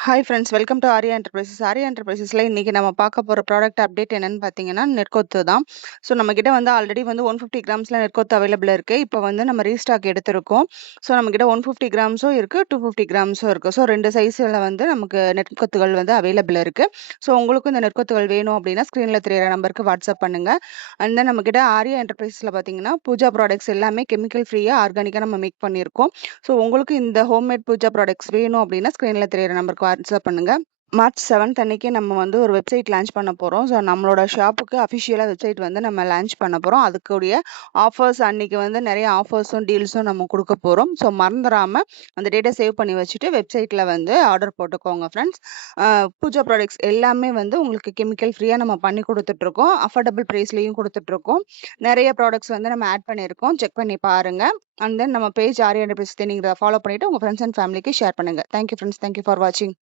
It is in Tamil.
Hi friends, welcome to Arya enterprises. Arya என்டர்பிரைசஸ்ல இன்னைக்கு நம்ம பார்க்க போற ப்ராடக்ட் அப்டேட் என்னன்னு பார்த்தீங்கன்னா, நெற்கொத்து தான். ஸோ நம்மகிட்ட வந்து ஆல்ரெடி வந்து 150 கிராம்ஸ்ல நெற்கொத்து அவைலபிள் இருக்கு. இப்போ வந்து நம்ம ரீஸ்டாக் எடுத்திருக்கோம். ஸோ நம்மகிட்ட 150 கிராம்ஸும் இருக்கு, 250 கிராம்ஸும் இருக்கு. ஸோ 2 சைஸ்ல வந்து நமக்கு நெற்கொத்துகள் வந்து அவைலபிள் இருக்கு. ஸோ உங்களுக்கும் இந்த நெற்கொத்துகள் வேணும் அப்படின்னா ஸ்க்ரீன்ல தெரியிற நம்பருக்கு வாட்ஸ்அப் பண்ணுங்க. அண்ட் தென் நம்மகிட்ட ஆர்யா என்டர்பிரைசஸ்ல பார்த்தீங்கன்னா, பூஜா ப்ராடக்ட்ஸ் எல்லாமே கெமிக்கல் ஃப்ரீயா ஆர்கானிக்கா நம்ம மேக் பண்ணியிருக்கோம். ஸோ உங்களுக்கு இந்த ஹோம்மேட் பூஜா ப்ராடக்ட்ஸ் வேணும் அப்படின்னா ஸ்க்ரீன்ல தெரியிற நம்பருக்கு வாட்ஸ்அப் பண்ணுங்க. மார்ச் 7th அன்னைக்கு நம்ம வந்து ஒரு வெப்சைட் லான்ச் பண்ண போறோம். ஸோ நம்மளோட ஷாப்புக்கு அஃபிஷியலா வெப்சைட் வந்து நம்ம லான்ச் பண்ண போறோம். அதுக்குரிய ஆஃபர்ஸ் அன்னைக்கு வந்து நெறைய ஆஃபர்ஸும், டீல்ஸும் நம்ம குடுக்க போறோம். ஸோ மறந்துராம அந்த டேட்ட சேவ் பண்ணி வச்சுட்டு வெப்சைட்ல வந்து ஆர்டர் போட்டுக்கோங்க ஃப்ரெண்ட்ஸ். பூஜா ப்ராடக்ட்ஸ் எல்லாமே வந்து உங்களுக்கு கெமிக்கல் ஃப்ரீயா நம்ம பண்ணி குடுத்துட்ருக்கோம். அஃபோர்டபுள் பிரைஸ்லயும் குடுத்துட்ருக்கோம். நெறைய ப்ராடக்ட்ஸ் வந்து நம்ம ஆட் பண்ணியிருக்கோம். செக் பண்ணி பாருங்க. அண்ட் தென் நம்ம பேஜ் ஆர்யா என்டர்பிரைசஸ் நீங்க ஃபாலோ பண்ணிட்டு உங்க ஃப்ரெண்ட்ஸ் அண்ட் ஃபேமிலிக்கு ஷேர் பண்ணுங்க. Thank you friends. Thank you for வாட்சிங்.